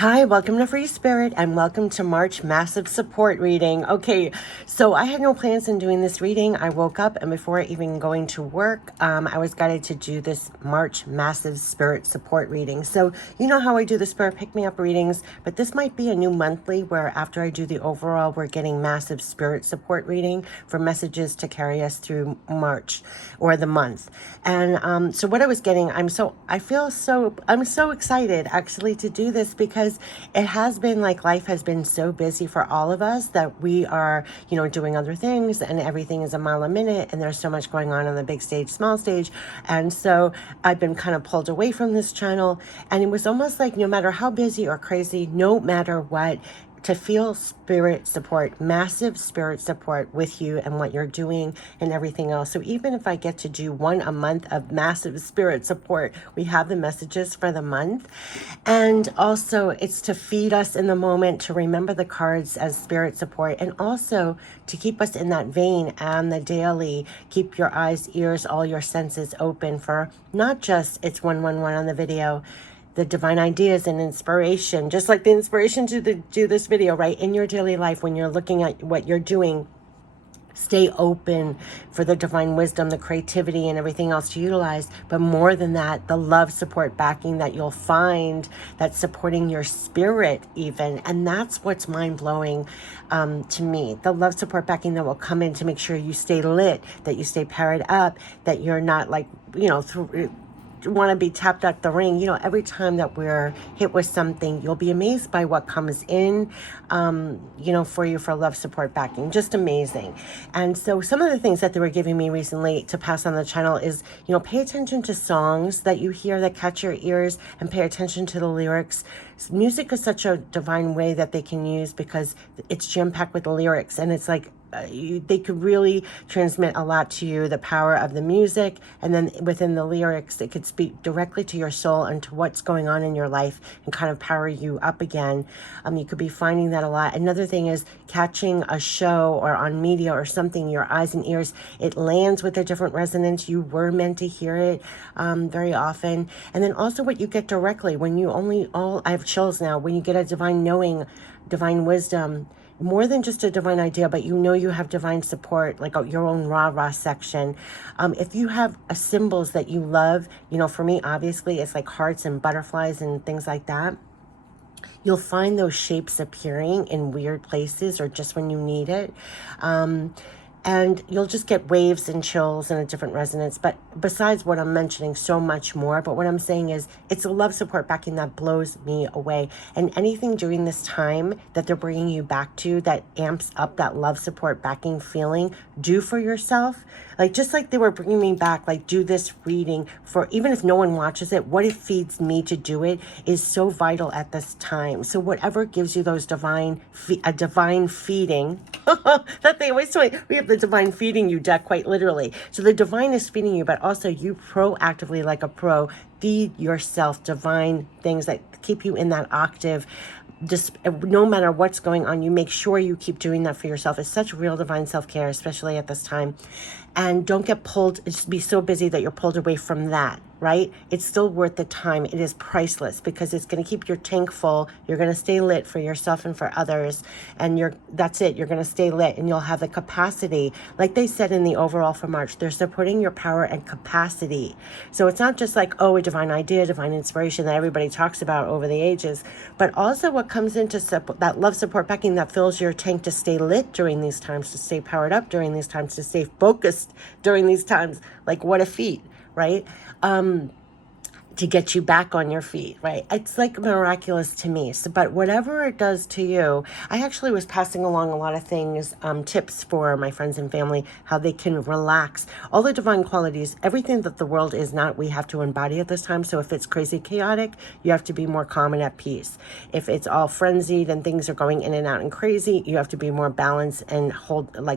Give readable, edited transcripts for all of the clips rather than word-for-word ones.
Hi, welcome to Free Spirit and welcome to March Massive Support Reading. Okay, so I had no plans in doing this reading. I woke up and before even going to work, I was guided to do this March Massive Spirit Support Reading. So you know how I do the Spirit Pick Me Up readings, but this might be a new monthly where after I do the overall, we're getting Massive Spirit Support Reading for messages to carry us through March or the month. And so what I was getting, I'm so excited actually to do this because it has been like life has been so busy for all of us that we are, doing other things and everything is a mile a minute and there's so much going on the big stage, small stage. And so I've been kind of pulled away from this channel, and it was almost like no matter how busy or crazy, no matter what, to feel spirit support, massive spirit support with you and what you're doing and everything else. So even if I get to do one a month of massive spirit support, we have the messages for the month. And also it's to feed us in the moment, to remember the cards as spirit support, and also to keep us in that vein and the daily, keep your eyes, ears, all your senses open for not just it's 111 on the video, the divine ideas and inspiration, just like the inspiration to do this video, right? In your daily life, when you're looking at what you're doing, stay open for the divine wisdom, the creativity and everything else to utilize. But more than that, the love, support, backing that you'll find that's supporting your spirit even. And that's what's mind-blowing to me. The love, support, backing that will come in to make sure you stay lit, that you stay powered up, that you're not like, want to be tapped at the ring. Every time that we're hit with something, you'll be amazed by what comes in, for you, for love, support, backing. Just amazing. And so some of the things that they were giving me recently to pass on the channel is, pay attention to songs that you hear that catch your ears and pay attention to the lyrics. Music is such a divine way that they can use because it's jam-packed with the lyrics, and it's like, they could really transmit a lot to you, the power of the music, and then within the lyrics it could speak directly to your soul and to what's going on in your life and kind of power you up again. You could be finding that a lot. Another thing is catching a show or on media or something, your eyes and ears, it lands with a different resonance. You were meant to hear it very often. And then also what you get directly when you I have chills now, when you get a divine knowing, divine wisdom, more than just a divine idea, but you have divine support, like your own rah-rah section. If you have symbols that you love, for me, obviously, it's like hearts and butterflies and things like that. You'll find those shapes appearing in weird places or just when you need it. And you'll just get waves and chills and a different resonance. But besides what I'm mentioning, so much more. But what I'm saying is it's a love, support, backing that blows me away. And anything during this time that they're bringing you back to that amps up that love, support, backing feeling, do for yourself. Like, just like they were bringing me back, like, do this reading for, even if no one watches it, what it feeds me to do it is so vital at this time. So whatever gives you those divine feeding, that they always say, we have the divine feeding you deck, quite literally. So the divine is feeding you, but also you proactively, like a pro, feed yourself divine things that keep you in that octave. Just no matter what's going on, you make sure you keep doing that for yourself. It's such real divine self-care, especially at this time. And don't get pulled, just be so busy that you're pulled away from that, right? It's still worth the time. It is priceless because it's going to keep your tank full. You're going to stay lit for yourself and for others. And that's it. You're going to stay lit and you'll have the capacity. Like they said in the overall for March, they're supporting your power and capacity. So it's not just like, a divine idea, divine inspiration that everybody talks about over the ages, but also what comes into that love, support, backing that fills your tank to stay lit during these times, to stay powered up during these times, to stay focused during these times. Like, what a feat, right? To get you back on your feet, right? It's like miraculous to me. So, but whatever it does to you, I actually was passing along a lot of things, tips for my friends and family, how they can relax. All the divine qualities, everything that the world is not, we have to embody at this time. So if it's crazy chaotic, you have to be more calm and at peace. If it's all frenzied and things are going in and out and crazy, you have to be more balanced and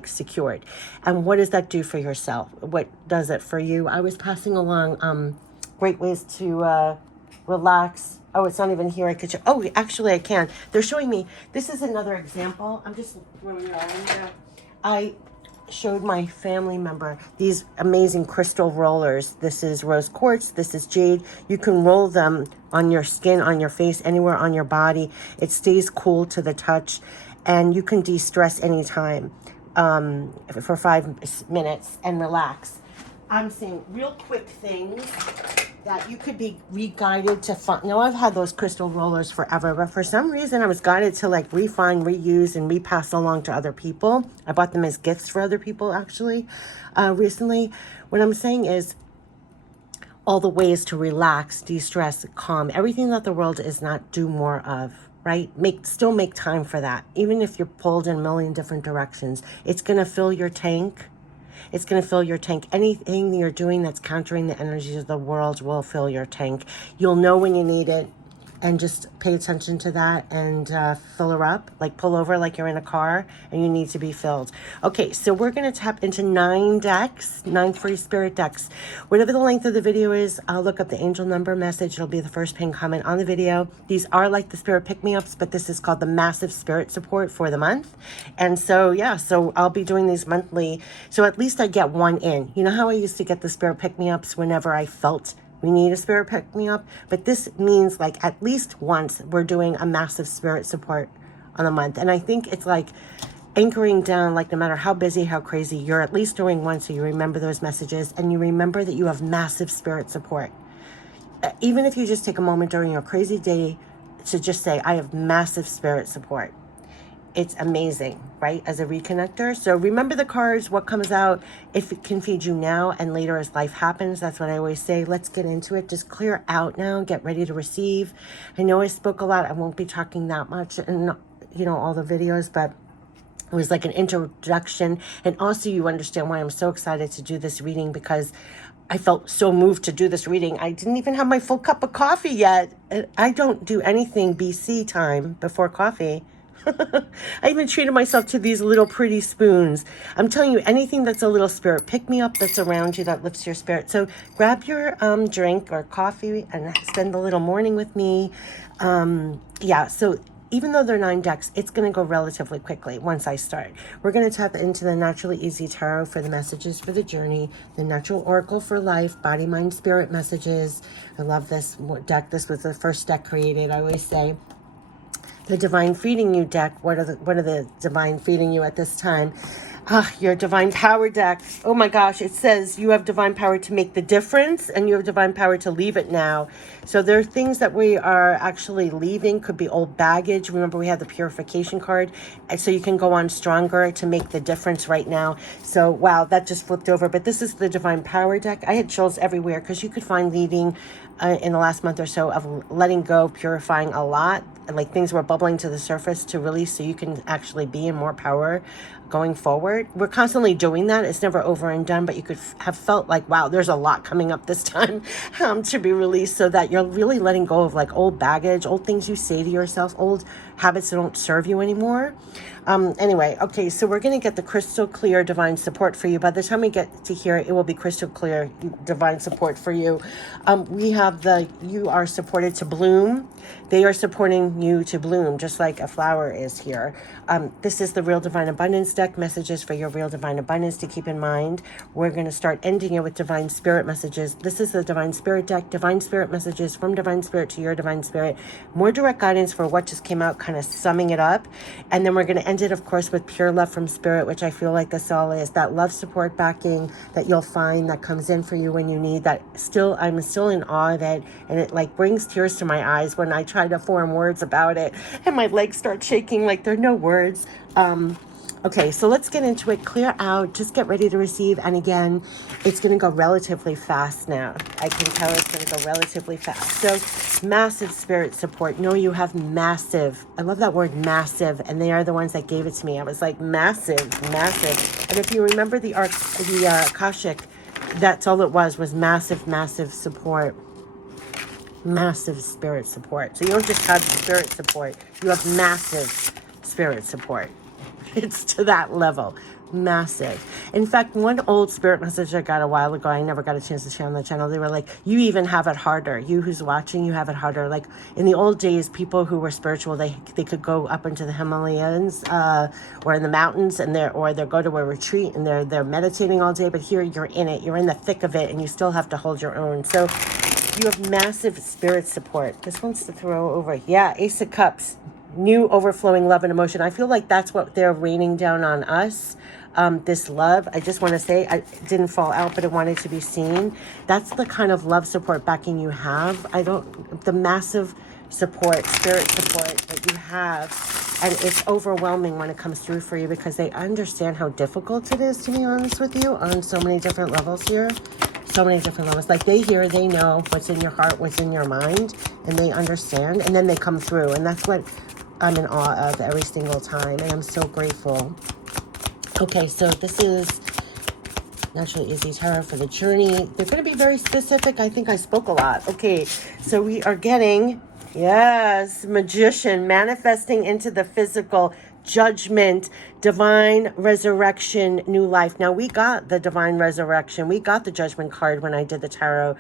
secured. And what does that do for yourself? What does it for you? I was passing along, great ways to relax. Oh, it's not even here. I could show. Oh, actually, I can. They're showing me. This is another example. I'm just remembering. showed my family member these amazing crystal rollers. This is rose quartz, this is jade. You can roll them on your skin, on your face, anywhere on your body. It stays cool to the touch, and you can de-stress anytime for 5 minutes and relax. I'm saying real quick things that you could be re-guided to find. Now, I've had those crystal rollers forever, but for some reason I was guided to like refine, reuse, and repass along to other people. I bought them as gifts for other people actually recently. What I'm saying is all the ways to relax, de-stress, calm, everything that the world is not do more of, right? Still make time for that. Even if you're pulled in a million different directions, it's going to fill your tank. It's going to fill your tank. Anything you're doing that's countering the energies of the world will fill your tank. You'll know when you need it, and just pay attention to that and fill her up, like pull over like you're in a car and you need to be filled. Okay, so we're going to tap into 9 decks, 9 free spirit decks. Whatever the length of the video is, I'll look up the angel number message. It'll be the first pinned comment on the video. These are like the spirit pick-me-ups, but this is called the massive spirit support for the month. And so, yeah, so I'll be doing these monthly. So at least I get one in. You know how I used to get the spirit pick-me-ups whenever I felt we need a spirit pick-me-up? But this means like at least once we're doing a massive spirit support on the month. And I think it's like anchoring down, like no matter how busy, how crazy, you're at least doing one so you remember those messages and you remember that you have massive spirit support. Even if you just take a moment during your crazy day to just say, I have massive spirit support. It's amazing, right? As a reconnector. So remember the cards, what comes out, if it can feed you now and later as life happens. That's what I always say. Let's get into it. Just clear out now. Get ready to receive. I know I spoke a lot. I won't be talking that much in, all the videos, but it was like an introduction. And also you understand why I'm so excited to do this reading, because I felt so moved to do this reading. I didn't even have my full cup of coffee yet. I don't do anything BC time before coffee. I even treated myself to these little pretty spoons. I'm telling you, anything that's a little spirit pick-me-up that's around you that lifts your spirit. So grab your drink or coffee and spend a little morning with me. Yeah, so even though they're 9 decks, it's going to go relatively quickly once I start. We're going to tap into the Naturally Easy Tarot for the messages for the journey, the Natural Oracle for life, body, mind, spirit messages. I love this deck. This was the first deck created, I always say. The Divine Feeding You deck. What are the Divine Feeding You at this time? Your Divine Power deck. Oh my gosh, it says you have divine power to make the difference and you have divine power to leave it now. So there are things that we are actually leaving. Could be old baggage. Remember, we have the purification card. And so you can go on stronger to make the difference right now. So wow, that just flipped over. But this is the Divine Power deck. I had chills everywhere because you could find leading in the last month or so of letting go, purifying a lot. Like things were bubbling to the surface to release so you can actually be in more power going forward. We're constantly doing that. It's never over and done, but you could have felt like, wow, there's a lot coming up this time to be released, so that you're really letting go of like old baggage, old things you say to yourself, old habits that don't serve you anymore. Anyway, okay, so we're going to get the crystal clear divine support for you. By the time we get to here, it will be crystal clear divine support for you. We have you are supported to bloom. They are supporting you to bloom, just like a flower is here. This is the Real Divine Abundance deck, messages for your Real Divine Abundance to keep in mind. We're going to start ending it with Divine Spirit messages. This is the Divine Spirit deck, Divine Spirit messages from Divine Spirit to your Divine Spirit. More direct guidance for what just came out, kind of summing it up. And then we're going to end it, of course, with Pure Love from Spirit, which I feel like this all is. That love, support, backing that you'll find that comes in for you when you need that. I'm still in awe of it. And it like brings tears to my eyes when I try to form words about it. And my legs start shaking like there are no words. Okay, so let's get into it. Clear out. Just get ready to receive. And again, it's going to go relatively fast now. I can tell it's going to go relatively fast. So massive spirit support. No, you have massive. I love that word massive. And they are the ones that gave it to me. I was like, massive, massive. And if you remember the Akashic, that's all it was massive, massive support. Massive spirit support. So you don't just have spirit support. You have massive spirit support. It's to that level. massive. In fact, one old spirit message I got a while ago, I never got a chance to share on the channel. They were like, you even have it harder. You who's watching, you have it harder. Like in the old days, people who were spiritual, they could go up into the Himalayas or in the mountains, and they go to a retreat and they're meditating all day. But here you're in it, you're in the thick of it, and you still have to hold your own. So you have massive spirit support. This one's to throw over. Yeah, Ace of Cups. New overflowing love and emotion. I feel like that's what they're raining down on us. This love, I just want to say, I didn't fall out, but it wanted to be seen. That's the kind of love support backing you have. The massive support, spirit support that you have, and it's overwhelming when it comes through for you because they understand how difficult it is, to be honest with you, on so many different levels here. So many different levels. Like they know what's in your heart, what's in your mind, and they understand, and then they come through. And that's what I'm in awe of every single time, and I'm so grateful. Okay, so this is Naturally Easy Tarot for the journey. They're going to be very specific. I think I spoke a lot. Okay, so we are getting, yes, Magician, manifesting into the physical, Judgment, Divine Resurrection, New Life. Now, we got the Divine Resurrection. We got the Judgment card when I did the tarot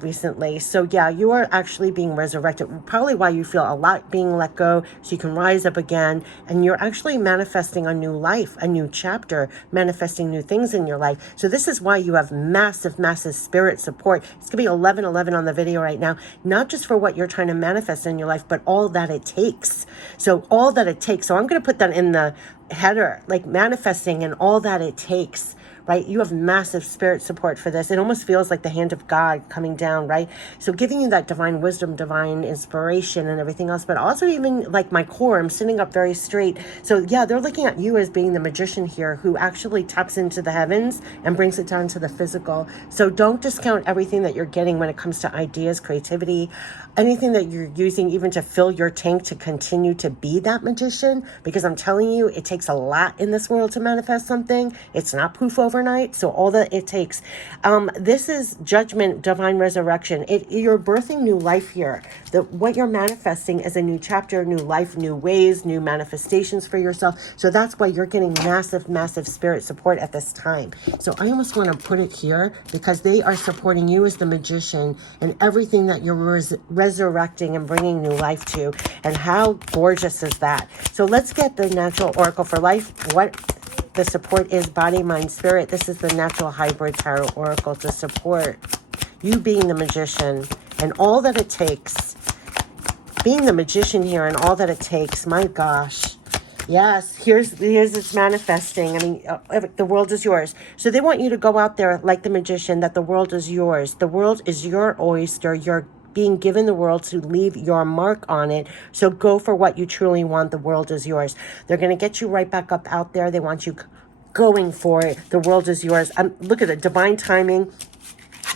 recently. So, yeah, you are actually being resurrected. Probably why you feel a lot being let go so you can rise up again. And you're actually manifesting a new life, a new chapter, manifesting new things in your life. So this is why you have massive, massive spirit support. It's going to be 1111 on the video right now. Not just for what you're trying to manifest in your life, but all that it takes. So all that it takes. So I'm going to put that in the header, like manifesting and all that it takes, right? You have massive spirit support for this. It almost feels like the hand of God coming down, right? So giving you that divine wisdom, divine inspiration and everything else, but also even like my core, I'm sitting up very straight. So yeah, they're looking at you as being the magician here who actually taps into the heavens and brings it down to the physical. So don't discount everything that you're getting when it comes to ideas, creativity, anything that you're using even to fill your tank to continue to be that magician, because I'm telling you, it takes a lot in this world to manifest something. It's not poof overnight. So all that it takes. This is Judgment, Divine Resurrection. You're birthing new life here. What you're manifesting is a new chapter, new life, new ways, new manifestations for yourself. So that's why you're getting massive, massive spirit support at this time. So I almost want to put it here because they are supporting you as the magician and everything that you're resurrecting and bringing new life to. And how gorgeous is that? So let's get the natural oracle for life. What the support is: body, mind, spirit. This is the natural hybrid tarot oracle to support you being the magician and all that it takes. Being the magician here and all that it takes. My gosh. Yes, here's its manifesting. I mean, the world is yours. So they want you to go out there like the magician, that the world is yours. The world is your oyster. You're being given the world to leave your mark on it. So go for what you truly want. The world is yours. They're going to get you right back up out there. They want you going for it. The world is yours. Look at it. Divine timing.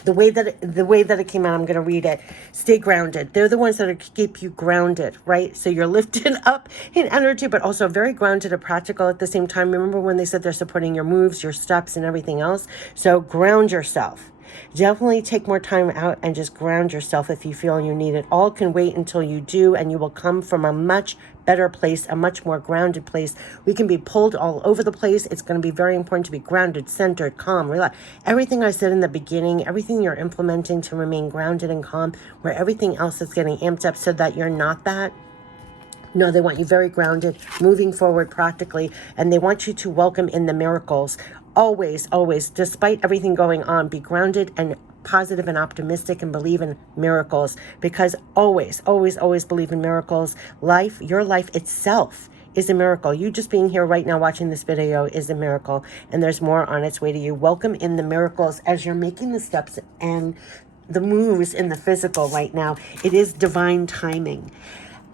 The way that it came out, I'm going to read it. Stay grounded. They're the ones that keep you grounded, right? So you're lifted up in energy, but also very grounded and practical at the same time. Remember when they said they're supporting your moves, your steps, and everything else? So ground yourself. Definitely take more time out and just ground yourself if you feel you need it. All can wait until you do, and you will come from a much better place, a much more grounded place. We can be pulled all over the place. It's going to be very important to be grounded, centered, calm, relaxed. Everything I said in the beginning, everything you're implementing to remain grounded and calm, where everything else is getting amped up so that you're not that. No, they want you very grounded, moving forward practically, and they want you to welcome in the miracles. Always, always, despite everything going on, be grounded and positive and optimistic and believe in miracles, because always, always, always believe in miracles. Your life itself is a miracle. You just being here right now watching this video is a miracle, and there's more on its way to you. Welcome in the miracles as you're making the steps and the moves in the physical right now. It is divine timing.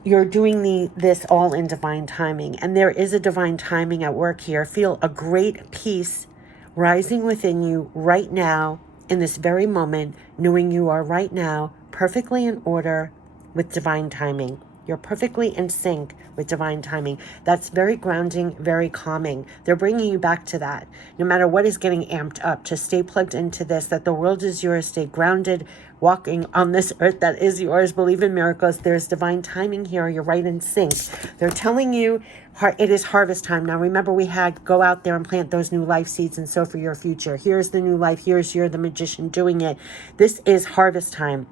You're doing this all in divine timing, and there is a divine timing at work here. Feel a great peace rising within you right now in this very moment, knowing you are right now perfectly in order with divine timing. You're perfectly in sync with divine timing. That's very grounding, very calming. They're bringing you back to that. No matter what is getting amped up, to stay plugged into this, that the world is yours, stay grounded, walking on this earth that is yours. Believe in miracles. There's divine timing here. You're right in sync. They're telling you it is harvest time. Now, remember, we had go out there and plant those new life seeds and sow for your future. Here's the new life. Here's you're the magician doing it. This is harvest time.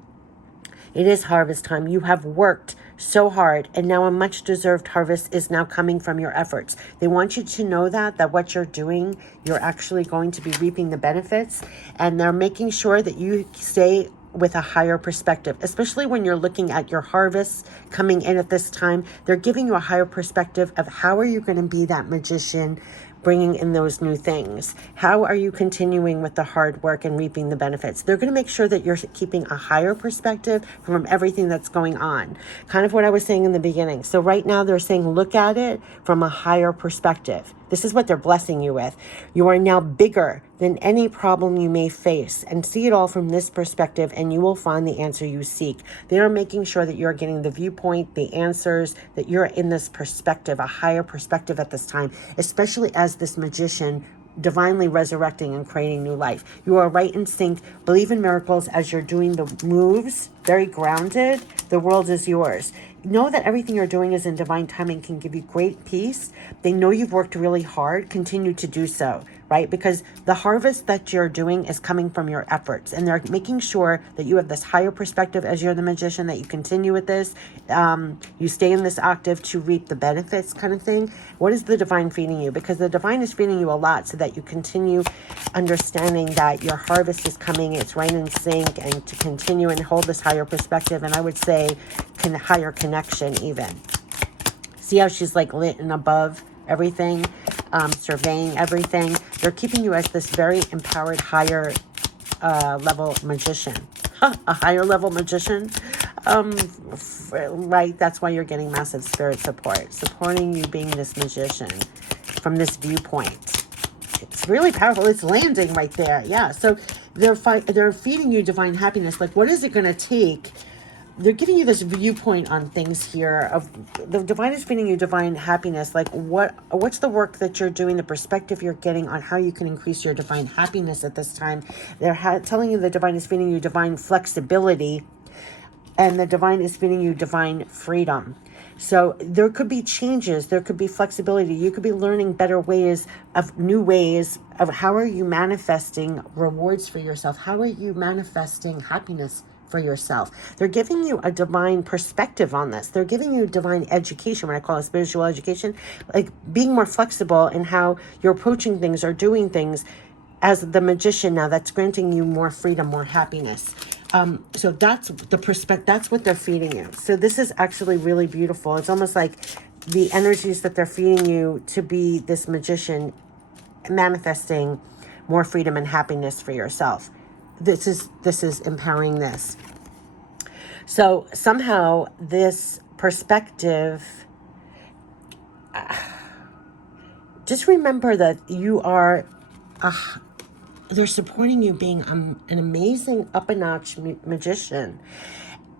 It is harvest time. You have worked so hard, and now a much deserved harvest is now coming from your efforts. They want you to know that what you're doing, you're actually going to be reaping the benefits, and they're making sure that you stay with a higher perspective, especially when you're looking at your harvest coming in at this time. They're giving you a higher perspective of how are you going to be that magician, bringing in those new things. How are you continuing with the hard work and reaping the benefits? They're going to make sure that you're keeping a higher perspective from everything that's going on. Kind of what I was saying in the beginning. So right now they're saying, look at it from a higher perspective. This is what they're blessing you with. You are now bigger than any problem you may face, and see it all from this perspective, and you will find the answer you seek. They are making sure that you're getting the viewpoint, the answers, that you're in this perspective, a higher perspective at this time, especially as this magician divinely resurrecting and creating new life. You are right in sync. Believe in miracles as you're doing the moves, very grounded. The world is yours. Know that everything you're doing is in divine timing, can give you great peace. They know you've worked really hard. Continue to do so, right? Because the harvest that you're doing is coming from your efforts, and they're making sure that you have this higher perspective as you're the magician, that you continue with this. You stay in this octave to reap the benefits kind of thing. What is the divine feeding you? Because the divine is feeding you a lot so that you continue understanding that your harvest is coming. It's right in sync, and to continue and hold this higher perspective. And I would say higher connection even. See how she's like lit and above everything, surveying everything. They're keeping you as this very empowered, higher level magician. A higher level magician. Right, that's why you're getting massive spirit support, supporting you being this magician from this viewpoint. It's really powerful. It's landing right there. Yeah, so they're feeding you divine happiness. Like, what is it going to take? They're giving you this viewpoint on things here of the divine is feeding you divine happiness. Like what's the work that you're doing, the perspective you're getting on how you can increase your divine happiness at this time. They're telling you the divine is feeding you divine flexibility, and the divine is feeding you divine freedom. So there could be changes, there could be flexibility. You could be learning better ways, of new ways of how are you manifesting rewards for yourself? How are you manifesting happiness for yourself? They're giving you a divine perspective on this. They're giving you divine education, what I call a spiritual education, like being more flexible in how you're approaching things or doing things as the magician now. That's granting you more freedom, more happiness. So that's the perspective. That's what they're feeding you. So this is actually really beautiful. It's almost like the energies that they're feeding you to be this magician, manifesting more freedom and happiness for yourself. This is empowering this. So somehow this perspective, just remember that you are, they're supporting you being an amazing up-a-notch magician,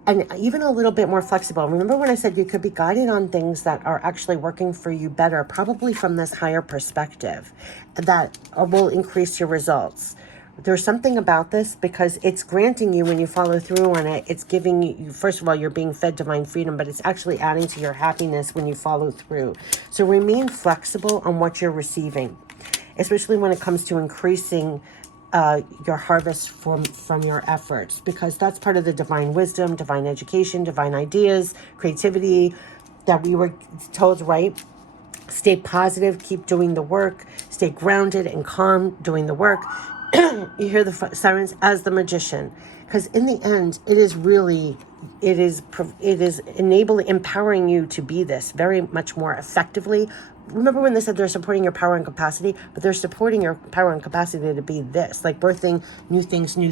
and even a little bit more flexible. Remember when I said you could be guided on things that are actually working for you better, probably from this higher perspective that will increase your results. There's something about this because it's granting you, when you follow through on it, it's giving you, first of all, you're being fed divine freedom, but it's actually adding to your happiness when you follow through. So remain flexible on what you're receiving, especially when it comes to increasing your harvest from your efforts, because that's part of the divine wisdom, divine education, divine ideas, creativity that we were told, right? Stay positive, keep doing the work, stay grounded and calm doing the work. You hear the sirens as the magician, because in the end, it is empowering you to be this very much more effectively. Remember when they said they're supporting your power and capacity, but they're supporting your power and capacity to be this, like birthing new things, new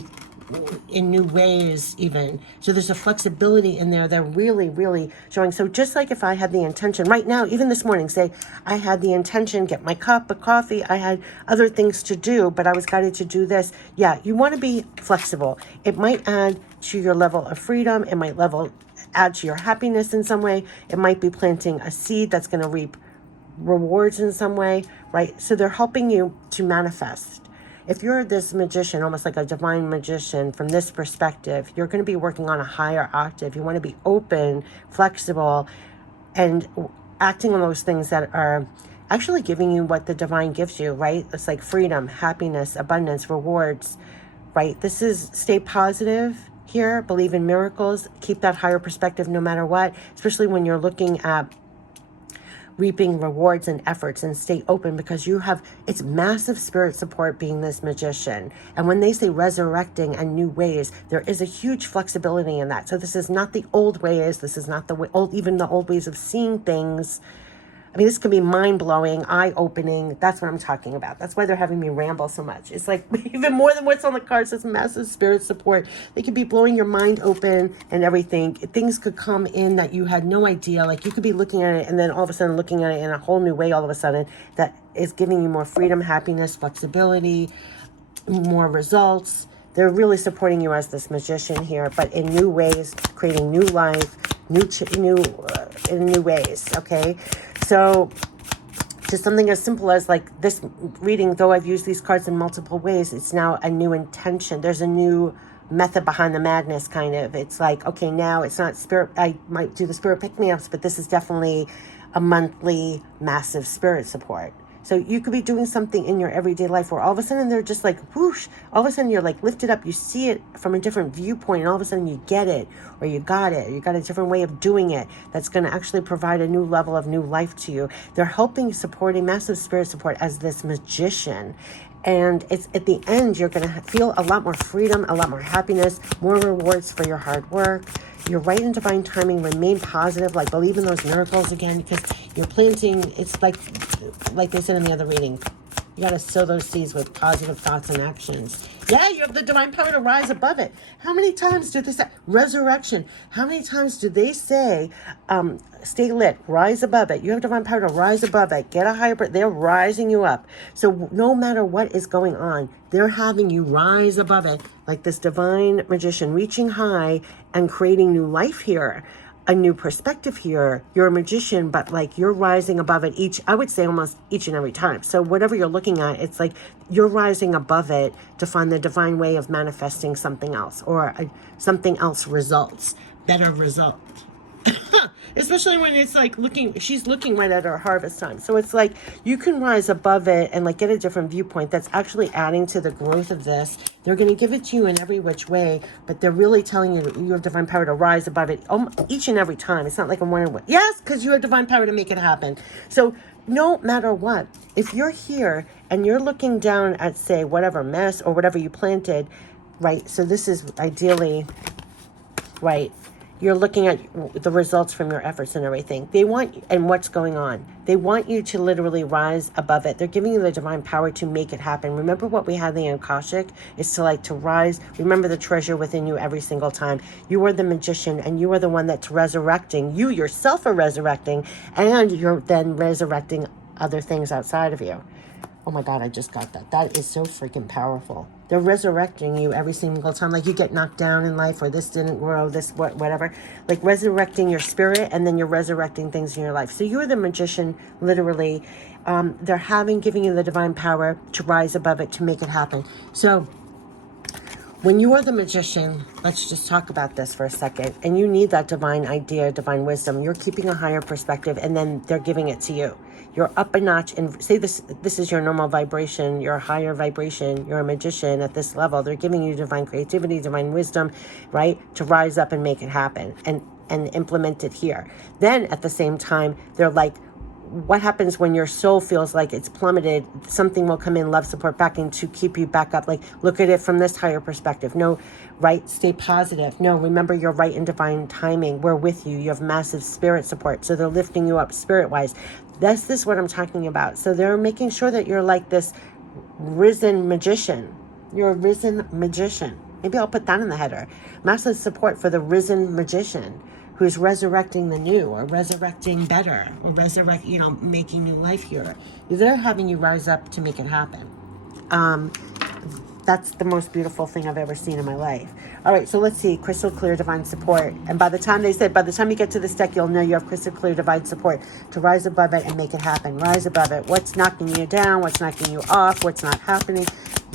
in new ways even. So there's a flexibility in there. They're really, really showing. So just like if I had the intention right now, even this morning, say I had the intention, get my cup of coffee, I had other things to do, but I was guided to do this. Yeah, you want to be flexible. It might add to your level of freedom. It might add to your happiness in some way. It might be planting a seed that's going to reap rewards in some way, right? So they're helping you to manifest. If you're this magician, almost like a divine magician from this perspective, you're going to be working on a higher octave. You want to be open, flexible, and acting on those things that are actually giving you what the divine gives you, right? It's like freedom, happiness, abundance, rewards, right? This is stay positive here, believe in miracles, keep that higher perspective no matter what, especially when you're looking at reaping rewards and efforts, and stay open because it's massive spirit support being this magician. And when they say resurrecting and new ways, there is a huge flexibility in that. So this is not the old ways. This is not even the old ways of seeing things. I mean, this can be mind-blowing, eye-opening. That's what I'm talking about. That's why they're having me ramble so much. It's like even more than what's on the cards, it's massive spirit support. They could be blowing your mind open and everything. Things could come in that you had no idea. Like you could be looking at it and then all of a sudden looking at it in a whole new way all of a sudden that is giving you more freedom, happiness, flexibility, more results. They're really supporting you as this magician here, but in new ways, creating new life, in new ways, okay? So just something as simple as like this reading, though I've used these cards in multiple ways, it's now a new intention. There's a new method behind the madness, kind of. It's like, okay, now it's not spirit. I might do the spirit pick-me-ups, but this is definitely a monthly massive spirit support. So you could be doing something in your everyday life where all of a sudden they're just like whoosh, all of a sudden you're like lifted up, you see it from a different viewpoint, and all of a sudden you get it, or you got a different way of doing it that's going to actually provide a new level of new life to you. They're helping, supporting, massive spirit support as this magician. And it's at the end, you're going to feel a lot more freedom, a lot more happiness, more rewards for your hard work. You're right in divine timing. Remain positive, like believe in those miracles again, because you're planting. It's like they said in the other reading, you got to sow those seeds with positive thoughts and actions. Yeah, you have the divine power to rise above it. How many times do they say resurrection? How many times do they say, stay lit, rise above it? You have divine power to rise above it. Get a higher, they're rising you up. So no matter what is going on, they're having you rise above it, like this divine magician reaching high and creating new life here. A new perspective here. You're a magician, but like you're rising above it I would say almost each and every time. So whatever you're looking at, it's like you're rising above it to find the divine way of manifesting something else, or something else results, better result. Especially when it's like she's looking right at her harvest time. So it's like you can rise above it and like get a different viewpoint that's actually adding to the growth of this. They're going to give it to you in every which way, but they're really telling you that you have divine power to rise above it each and every time. It's not like a one and one. Yes, because you have divine power to make it happen. So no matter what, if you're here and you're looking down at, say, whatever mess or whatever you planted, right? So this is ideally, right? You're looking at the results from your efforts and everything. And what's going on. They want you to literally rise above it. They're giving you the divine power to make it happen. Remember what we had in the Akashic is to rise. Remember the treasure within you every single time. You are the magician, and you are the one that's resurrecting. You yourself are resurrecting, and you're then resurrecting other things outside of you. Oh my God, I just got that. That is so freaking powerful. They're resurrecting you every single time. Like you get knocked down in life, or this didn't grow, whatever. Like resurrecting your spirit, and then you're resurrecting things in your life. So you're the magician, literally. They're giving you the divine power to rise above it, to make it happen. So when you are the magician, let's just talk about this for a second. And you need that divine idea, divine wisdom. You're keeping a higher perspective, and then they're giving it to you. You're up a notch, and say this is your normal vibration, your higher vibration, you're a magician at this level. They're giving you divine creativity, divine wisdom, right? To rise up and make it happen and implement it here. Then at the same time, they're like, what happens when your soul feels like it's plummeted? Something will come in, love, support, backing to keep you back up. Like, look at it from this higher perspective. No, right? Stay positive. No, remember you're right in divine timing. We're with you. You have massive spirit support. So they're lifting you up spirit-wise. This is what I'm talking about. So they're making sure that you're like this risen magician. You're a risen magician. Maybe I'll put that in the header. Massive support for the risen magician who's resurrecting the new, or resurrecting better, or making new life here. They're having you rise up to make it happen. That's the most beautiful thing I've ever seen in my life. All right, so let's see. Crystal clear divine support. And by the time you get to this deck, you'll know you have crystal clear divine support to rise above it and make it happen. Rise above it. What's knocking you down? What's knocking you off? What's not happening?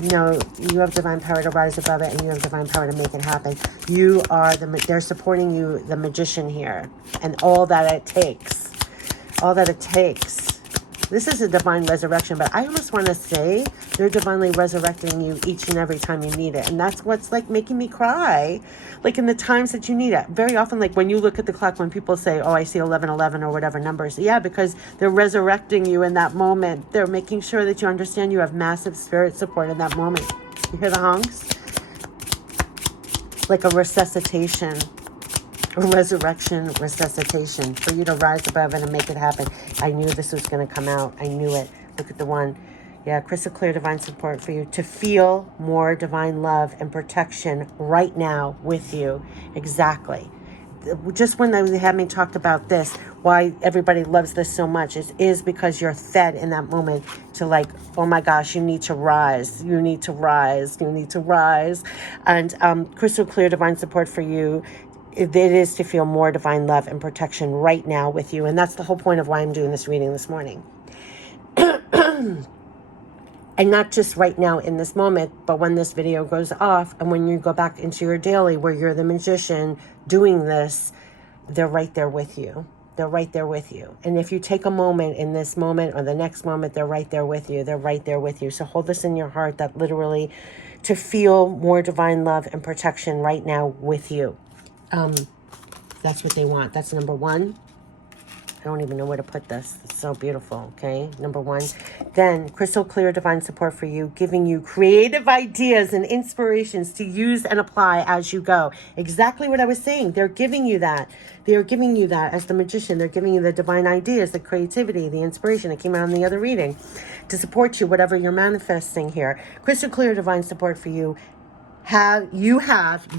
You have divine power to rise above it, and you have divine power to make it happen. They're supporting you, the magician here, and all that it takes. All that it takes. This is a divine resurrection, but I almost want to say they're divinely resurrecting you each and every time you need it. And that's what's like making me cry, like in the times that you need it. Very often, like when you look at the clock, when people say, oh, I see 1111 or whatever numbers. Yeah, because they're resurrecting you in that moment. They're making sure that you understand you have massive spirit support in that moment. You hear the honks? Like a resuscitation. A resuscitation for you to rise above it and make it happen. I knew this was going to come out. I knew it. Look at the one. Yeah, crystal clear divine support for you to feel more divine love and protection right now with you. Exactly. Just when they had me talked about this, why everybody loves this so much is because you're fed in that moment to like, oh my gosh, you need to rise. You need to rise. You need to rise. And crystal clear divine support for you. It is to feel more divine love and protection right now with you. And that's the whole point of why I'm doing this reading this morning. And not just right now in this moment, but when this video goes off and when you go back into your daily where you're the magician doing this, they're right there with you. They're right there with you. And if you take a moment in this moment or the next moment, they're right there with you. They're right there with you. So hold this in your heart, that literally to feel more divine love and protection right now with you. That's what they want. That's number one. I don't even know where to put this. It's so beautiful, okay? Number one. Then, crystal clear divine support for you, giving you creative ideas and inspirations to use and apply as you go. Exactly what I was saying. They're giving you that. They're giving you that as the magician. They're giving you the divine ideas, the creativity, the inspiration. It came out in the other reading. To support you, whatever you're manifesting here. Crystal clear divine support for you. You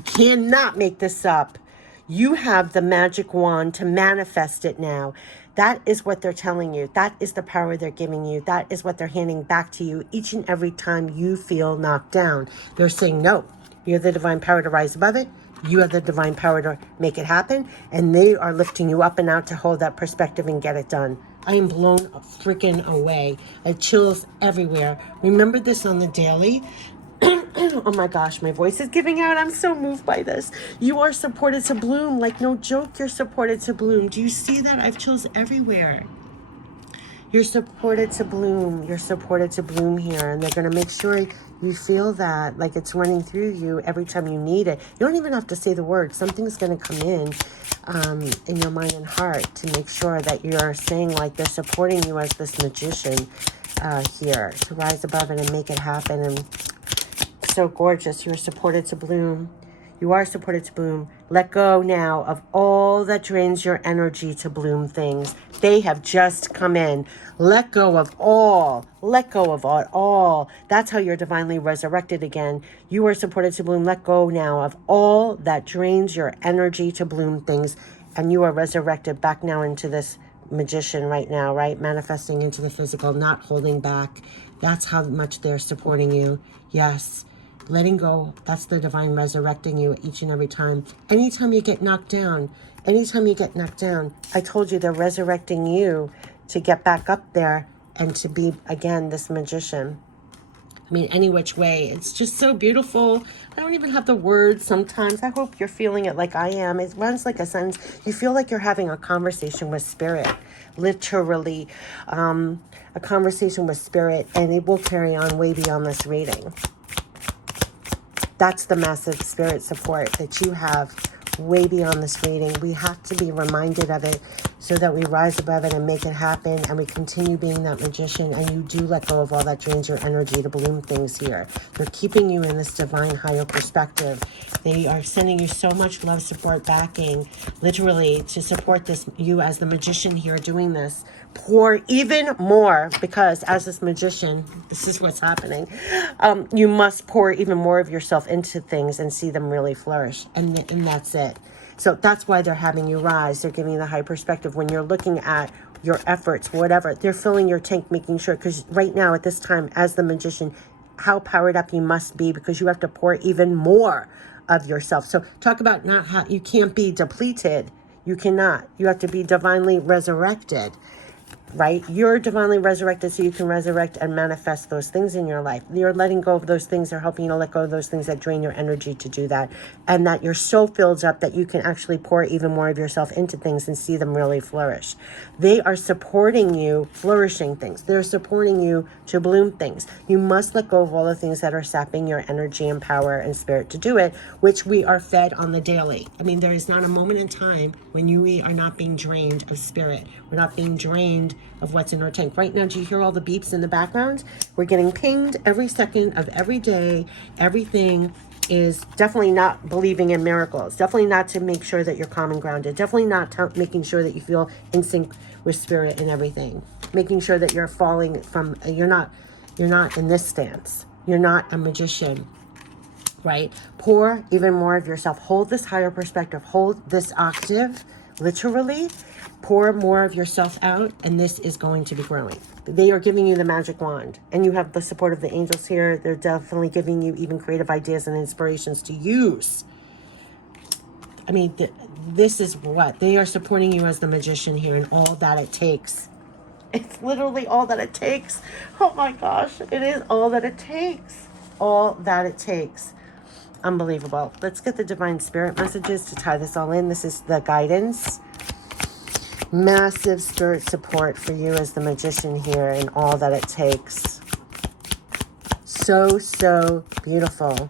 cannot make this up. You have the magic wand to manifest it now. That is what they're telling you. That is the power they're giving you. That is what they're handing back to you each and every time you feel knocked down. They're saying, no, you have the divine power to rise above it. You have the divine power to make it happen. And they are lifting you up and out to hold that perspective and get it done. I am blown freaking away. I have chills everywhere. Remember this on the daily. Oh my gosh, my voice is giving out. I'm so moved by this. You are supported to bloom. Like no joke, you're supported to bloom. Do you see that? I have chills everywhere. You're supported to bloom. You're supported to bloom here. And they're going to make sure you feel that like it's running through you every time you need it. You don't even have to say the word. Something's going to come in your mind and heart to make sure that you're saying like they're supporting you as this magician here to rise above it and make it happen. And so gorgeous. You're supported to bloom. You are supported to bloom. Let go now of all that drains your energy to bloom things. They have just come in. Let go of all. Let go of all. That's how you're divinely resurrected again. You are supported to bloom. Let go now of all that drains your energy to bloom things. And you are resurrected back now into this magician right now, right? Manifesting into the physical, not holding back. That's how much they're supporting you. Yes. Letting go, that's the divine resurrecting you each and every time. Anytime you get knocked down, I told you they're resurrecting you to get back up there and to be, again, this magician. I mean, any which way. It's just so beautiful. I don't even have the words sometimes. I hope you're feeling it like I am. It runs like a sentence. You feel like you're having a conversation with spirit. Literally, a conversation with spirit. And it will carry on way beyond this reading. That's the massive spirit support that you have way beyond this reading. We have to be reminded of it so that we rise above it and make it happen, and we continue being that magician, and you do let go of all that drains your energy to bloom things here. They're keeping you in this divine higher perspective. They are sending you so much love, support, backing, literally, to support this, you as the magician here doing this. Pour even more, because as this magician, this is what's happening. You must pour even more of yourself into things and see them really flourish, and that's it. So that's why they're having you rise. They're giving you the high perspective. When you're looking at your efforts, whatever, they're filling your tank, making sure, because right now at this time, as the magician, how powered up you must be, because you have to pour even more of yourself. So talk about not how you can't be depleted. You cannot. You have to be divinely resurrected. Right? You're divinely resurrected, so you can resurrect and manifest those things in your life. You're letting go of those things. They're helping you to let go of those things that drain your energy to do that. And that your soul fills up, that you can actually pour even more of yourself into things and see them really flourish. They are supporting you flourishing things. They're supporting you to bloom things. You must let go of all the things that are sapping your energy and power and spirit to do it, which we are fed on the daily. I mean, there is not a moment in time when we are not being drained of spirit. We're not being drained of what's in our tank. Right now, do you hear all the beeps in the background? We're getting pinged every second of every day. Everything is definitely not believing in miracles. Definitely not to make sure that you're calm and grounded. Definitely not making sure that you feel in sync with spirit and everything. Making sure that you're falling from, you're not in this stance. You're not a magician, right? Pour even more of yourself. Hold this higher perspective. Hold this octave, literally. Pour more of yourself out, and this is going to be growing. They are giving you the magic wand, and you have the support of the angels here. They're definitely giving you even creative ideas and inspirations to use. I mean, this is what they are supporting you as the magician here, and all that it takes. It's literally all that it takes. Oh my gosh, it is all that it takes. All that it takes. Unbelievable. Let's get the divine spirit messages to tie this all in. This is the guidance. Massive spirit support for you as the magician here, and all that it takes. So, so beautiful.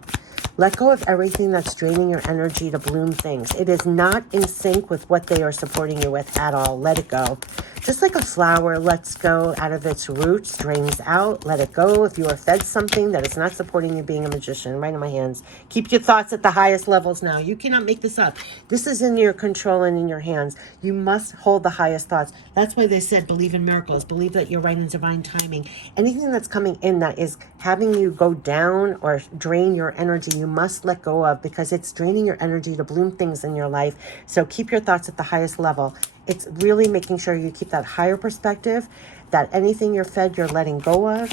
Let go of everything that's draining your energy to bloom things. It is not in sync with what they are supporting you with at all. Let it go. Just like a flower lets go out of its roots, drains out, let it go. If you are fed something that is not supporting you being a magician, right in my hands. Keep your thoughts at the highest levels now. You cannot make this up. This is in your control and in your hands. You must hold the highest thoughts. That's why they said believe in miracles. Believe that you're right in divine timing. Anything that's coming in that is having you go down or drain your energy, you must let go of, because it's draining your energy to bloom things in your life. So keep your thoughts at the highest level. It's really making sure you keep that higher perspective, that anything you're fed, you're letting go of,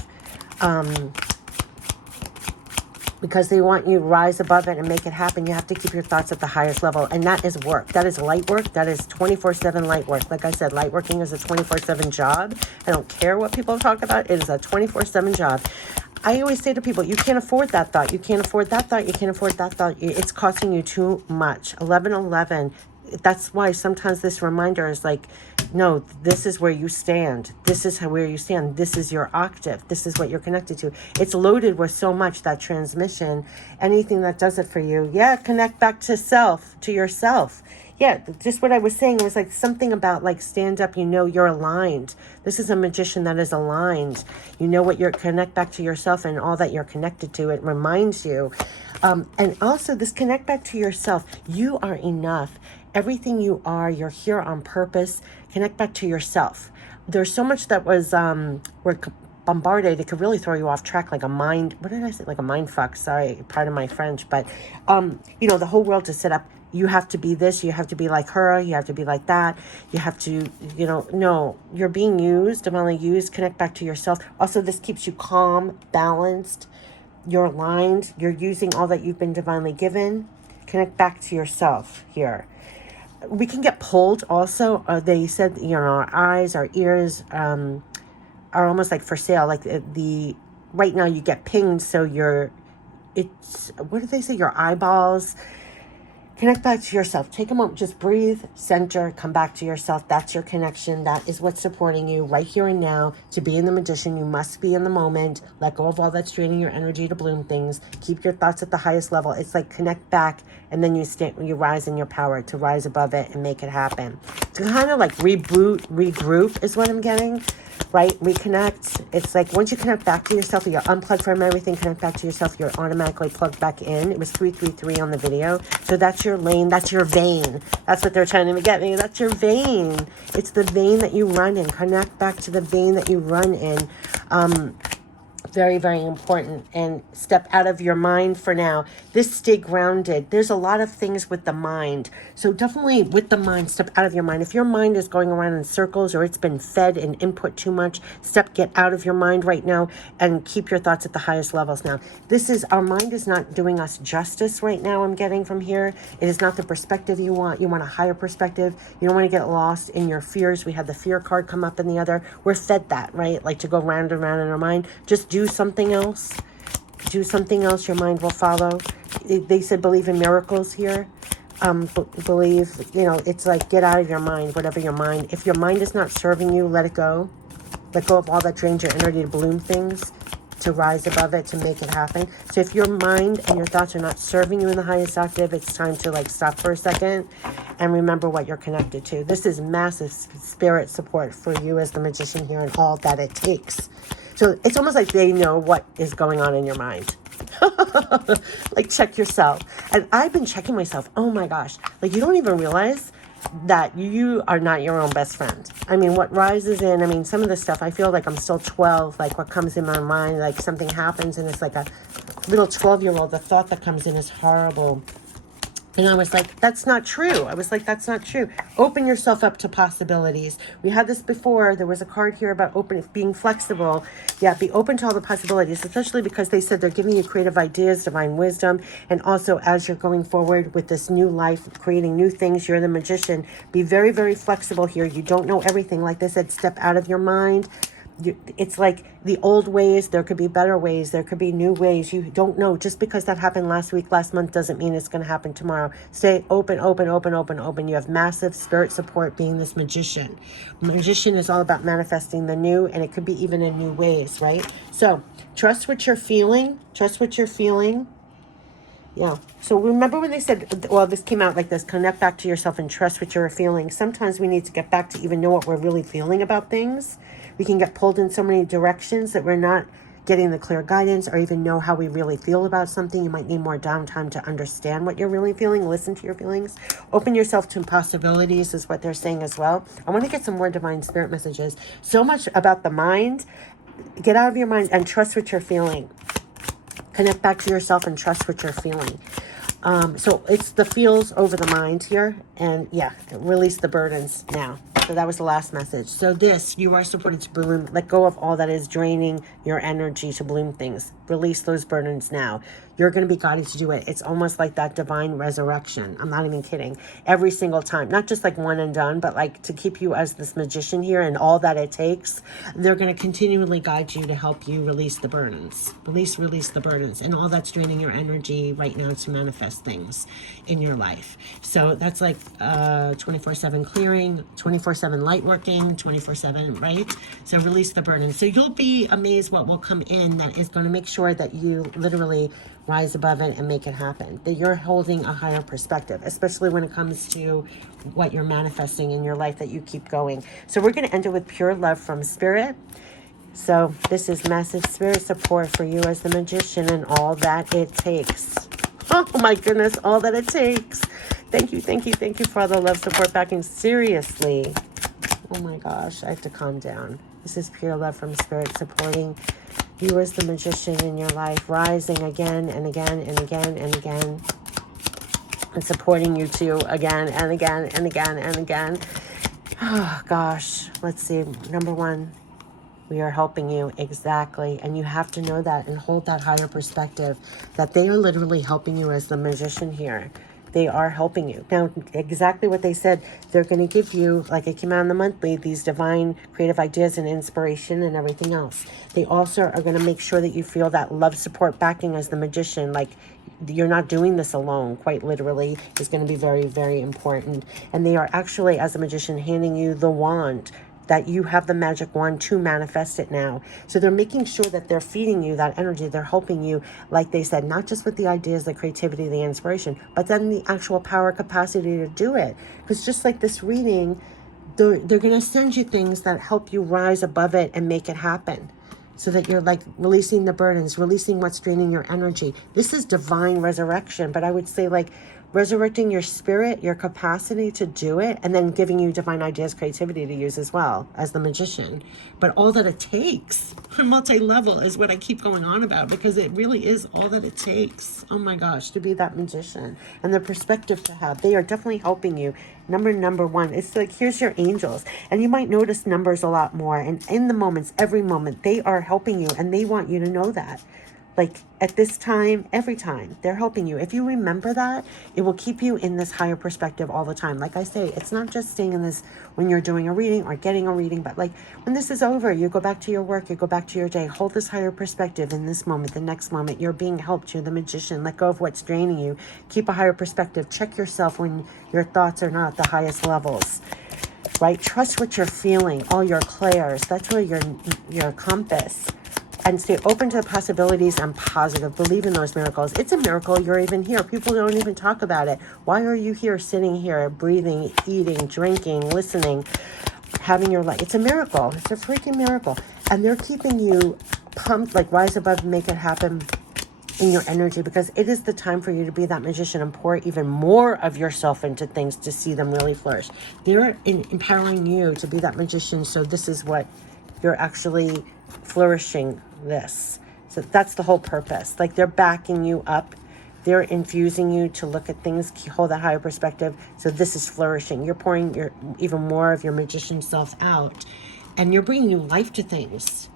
because they want you to rise above it and make it happen. You have to keep your thoughts at the highest level. And that is work. That is light work. That is 24/7 light work. Like I said, light working is a 24/7 job. I don't care what people talk about. It is a 24/7 job. I always say to people, you can't afford that thought. You can't afford that thought. You can't afford that thought. It's costing you too much. 1111. That's why sometimes this reminder is like, no, this is where you stand. This is where you stand. This is your octave. This is what you're connected to. It's loaded with so much, that transmission. Anything that does it for you. Yeah, connect back to self, to yourself. Yeah, just what I was saying. It was like something about like stand up, you know, you're aligned. This is a magician that is aligned. You know what you're, connect back to yourself and all that you're connected to. It reminds you. And also this connect back to yourself. You are enough. Everything you are, you're here on purpose. Connect back to yourself. There's so much that was, we're bombarded. It could really throw you off track, like a mind, what did I say? Like a mind fuck. Sorry, pardon my French. But, you know, the whole world is set up. You have to be this, you have to be like her, you have to be like that, you have to, you know, no, you're being used, divinely used. Connect back to yourself. Also, this keeps you calm, balanced, you're aligned, you're using all that you've been divinely given. Connect back to yourself here. We can get pulled also. They said, you know, our eyes, our ears are almost like for sale. Like right now you get pinged, so it's, what did they say? Your eyeballs. Connect back to yourself. Take a moment, just breathe, center, come back to yourself. That's your connection. That is what's supporting you right here and now. To be in the magician, you must be in the moment. Let go of all that's draining your energy to bloom things. Keep your thoughts at the highest level. It's like connect back, and then you rise in your power to rise above it and make it happen. To kind of like reboot, regroup is what I'm getting. Right? Reconnect. It's like once you connect back to yourself, you're unplugged from everything, connect back to yourself, you're automatically plugged back in. It was 333 on the video. So that's your lane. That's your vein. That's what they're trying to get me. That's your vein. It's the vein that you run in. Connect back to the vein that you run in. Very, very important. And step out of your mind for now. This, stay grounded. There's a lot of things with the mind. So definitely with the mind, step out of your mind. If your mind is going around in circles or it's been fed and input too much, get out of your mind right now and keep your thoughts at the highest levels now. Our mind is not doing us justice right now, I'm getting from here. It is not the perspective you want. You want a higher perspective. You don't want to get lost in your fears. We had the fear card come up in the other. We're fed that, right? Like to go round and round in our mind. Just do something else. Do something else. Your mind will follow. They said believe in miracles here. Believe, it's like get out of your mind, whatever your mind. If your mind is not serving you, let it go. Let go of all that drains your energy to bloom things, to rise above it, to make it happen. So if your mind and your thoughts are not serving you in the highest octave, it's time to like stop for a second and remember what you're connected to. This is massive spirit support for you as the magician here and all that it takes. So it's almost like they know what is going on in your mind. Like check yourself. And I've been checking myself. Oh my gosh. Like you don't even realize that you are not your own best friend. I mean, what rises in, some of the stuff, I feel like I'm still 12, like what comes in my mind, like something happens and it's like a little 12-year-old, the thought that comes in is horrible. And I was like, that's not true. That's not true. Open yourself up to possibilities. We had this before. There was a card here about being flexible. Yeah, be open to all the possibilities, especially because they said they're giving you creative ideas, divine wisdom. And also as you're going forward with this new life, creating new things, you're the magician. Be very, very flexible here. You don't know everything. Like they said, step out of your mind. It's like the old ways, there could be better ways, there could be new ways. You don't know. Just because that happened last week, last month, doesn't mean it's going to happen tomorrow. Stay open, open, open, open, open. You have massive spirit support being this magician. Magician is all about manifesting the new, and it could be even in new ways, right? So trust what you're feeling. Trust what you're feeling. Yeah. So remember when they said, well, this came out like this, connect back to yourself and trust what you're feeling. Sometimes we need to get back to even know what we're really feeling about things. We can get pulled in so many directions that we're not getting the clear guidance or even know how we really feel about something. You might need more downtime to understand what you're really feeling. Listen to your feelings. Open yourself to possibilities is what they're saying as well. I want to get some more divine spirit messages. So much about the mind. Get out of your mind and trust what you're feeling. Connect back to yourself and trust what you're feeling. So it's the feels over the mind here. And yeah, release the burdens now. So that was the last message. So you are supported to bloom. Let go of all that is draining your energy to bloom things. Release those burdens now. You're going to be guided to do it. It's almost like that divine resurrection. I'm not even kidding. Every single time. Not just like one and done, but like to keep you as this magician here and all that it takes. They're going to continually guide you to help you release the burdens. Release the burdens. And all that's draining your energy right now to manifest things in your life. So that's like 24/7 clearing, 24/7 light working, 24/7, right? So release the burden. So you'll be amazed what will come in that is going to make sure that you literally rise above it and make it happen. That you're holding a higher perspective, especially when it comes to what you're manifesting in your life, that you keep going. So we're going to end it with pure love from spirit. So this is massive spirit support for you as the magician and all that it takes. Oh my goodness, all that it takes. Thank you for all the love, support, backing. Seriously. Oh my gosh, I have to calm down. This is pure love from spirit supporting you as the magician in your life, rising again and again and again and again, and supporting you too again and again and again and again. Oh gosh, let's see. Number one, we are helping you, exactly. And you have to know that and hold that higher perspective that they are literally helping you as the magician here. they are helping you. Now, exactly what they said, they're going to give you, like it came out in the monthly, these divine creative ideas and inspiration and everything else. They also are going to make sure that you feel that love, support, backing as the magician, like you're not doing this alone, quite literally, is going to be very, very important. And they are actually, as a magician, handing you the wand, that you have the magic wand to manifest it now. So they're making sure that they're feeding you that energy. They're helping you, like they said, not just with the ideas, the creativity, the inspiration, but then the actual power capacity to do it. Because just like this reading, they're going to send you things that help you rise above it and make it happen. So that you're like releasing the burdens, releasing what's draining your energy. This is divine resurrection, but I would say like resurrecting your spirit, your capacity to do it, and then giving you divine ideas, creativity to use as well as the magician. But all that it takes, multi-level, is what I keep going on about, because it really is all that it takes. Oh my gosh, to be that magician and the perspective to have. They are definitely helping you. Number one, it's like, here's your angels. And you might notice numbers a lot more. And in the moments, every moment, they are helping you, and they want you to know that. Like at this time, every time, they're helping you. If you remember that, it will keep you in this higher perspective all the time. Like I say, it's not just staying in this when you're doing a reading or getting a reading, but like when this is over, you go back to your work, you go back to your day, hold this higher perspective in this moment, the next moment, you're being helped, you're the magician, let go of what's draining you, keep a higher perspective, check yourself when your thoughts are not at the highest levels. Right? Trust what you're feeling, all your clairs. That's where your compass. And stay open to the possibilities and positive. Believe in those miracles. It's a miracle you're even here. People don't even talk about it. Why are you here, sitting here, breathing, eating, drinking, listening, having your life? It's a miracle. It's a freaking miracle. And they're keeping you pumped, like rise above and make it happen in your energy, because it is the time for you to be that magician and pour even more of yourself into things to see them really flourish. They're empowering you to be that magician. So this is what you're actually flourishing this. So that's the whole purpose. Like they're backing you up. They're infusing you to look at things, hold a higher perspective. So this is flourishing. You're pouring even more of your magician self out, and you're bringing new life to things.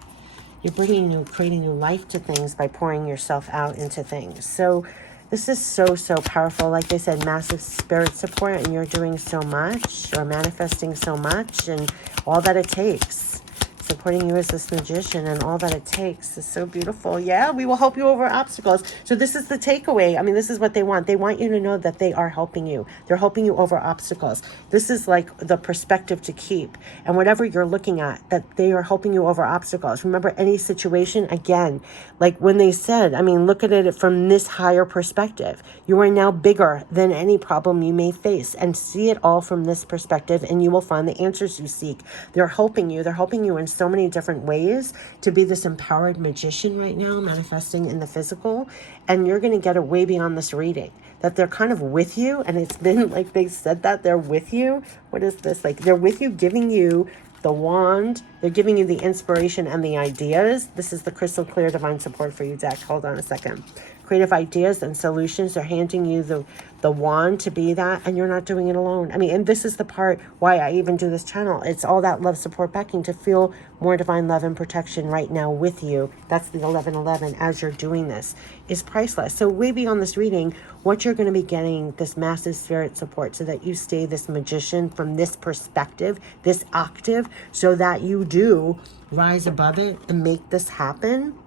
You're creating new life to things by pouring yourself out into things. So this is so, so powerful. Like they said, massive spirit support, and you're doing so much, or manifesting so much, and all that it takes. Supporting you as this magician, and all that it takes is so beautiful. Yeah, we will help you over obstacles. So this is the takeaway. I mean, this is what they want. They want you to know that they are helping you. They're helping you over obstacles. This is like the perspective to keep. And whatever you're looking at, that they are helping you over obstacles. Remember, any situation, again, like when they said, I mean, look at it from this higher perspective. You are now bigger than any problem you may face, and see it all from this perspective, and you will find the answers you seek. They're helping you. They're helping you in so many different ways to be this empowered magician right now, manifesting in the physical. And you're going to get it way beyond this reading, that they're kind of with you. And it's been like they said that they're with you. What is this? Like they're with you, giving you the wand. They're giving you the inspiration and the ideas. This is the crystal clear divine support for you deck. Hold on a second. Creative ideas and solutions. They're handing you the wand to be that, and you're not doing it alone. I mean, and this is the part why I even do this channel. It's all that love, support, backing, to feel more divine love and protection right now with you. That's the 1111 as you're doing this is priceless. So way beyond this reading, what you're going to be getting, this massive spirit support, so that you stay this magician from this perspective, this octave, so that you do rise above it and make this happen.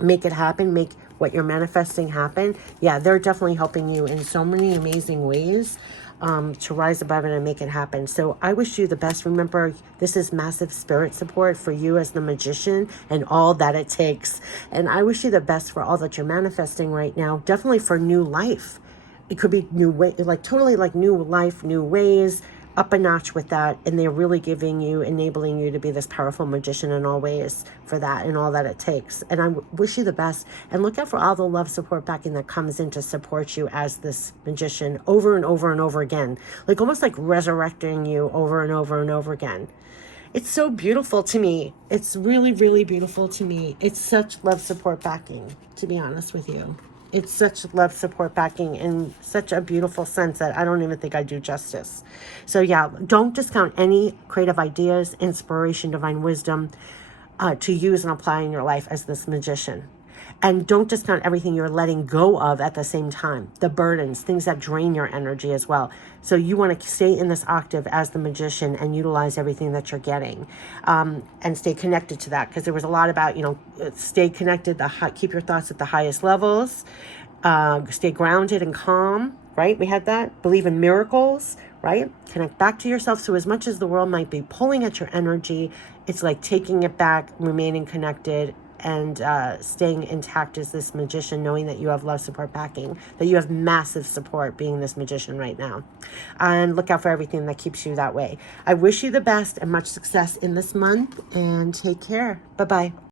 Make it happen. Make what you're manifesting happen. Yeah, they're definitely helping you in so many amazing ways to rise above it and make it happen. So I wish you the best. Remember, this is massive spirit support for you as the magician, and all that it takes. And I wish you the best for all that you're manifesting right now. Definitely for new life. It could be new way, like totally like new life, new ways, up a notch with that. And they're really enabling you to be this powerful magician in all ways for that, and all that it takes. And I wish you the best, and look out for all the love, support, backing that comes in to support you as this magician over and over and over again, like almost like resurrecting you over and over and over again. It's so beautiful to me. It's really, really beautiful to me. It's such love, support, backing, to be honest with you. It's such love, support, backing in such a beautiful sense that I don't even think I do justice. So yeah, don't discount any creative ideas, inspiration, divine wisdom to use and apply in your life as this magician. And don't discount everything you're letting go of at the same time. The burdens, things that drain your energy as well. So you want to stay in this octave as the magician and utilize everything that you're getting, and stay connected to that. Because there was a lot about, stay connected, keep your thoughts at the highest levels, stay grounded and calm, right? We had that. Believe in miracles, right? Connect back to yourself. So as much as the world might be pulling at your energy, it's like taking it back, remaining connected, and staying intact as this magician, knowing that you have love, support, backing, that you have massive support being this magician right now. And look out for everything that keeps you that way. I wish you the best and much success in this month, and take care. Bye-bye.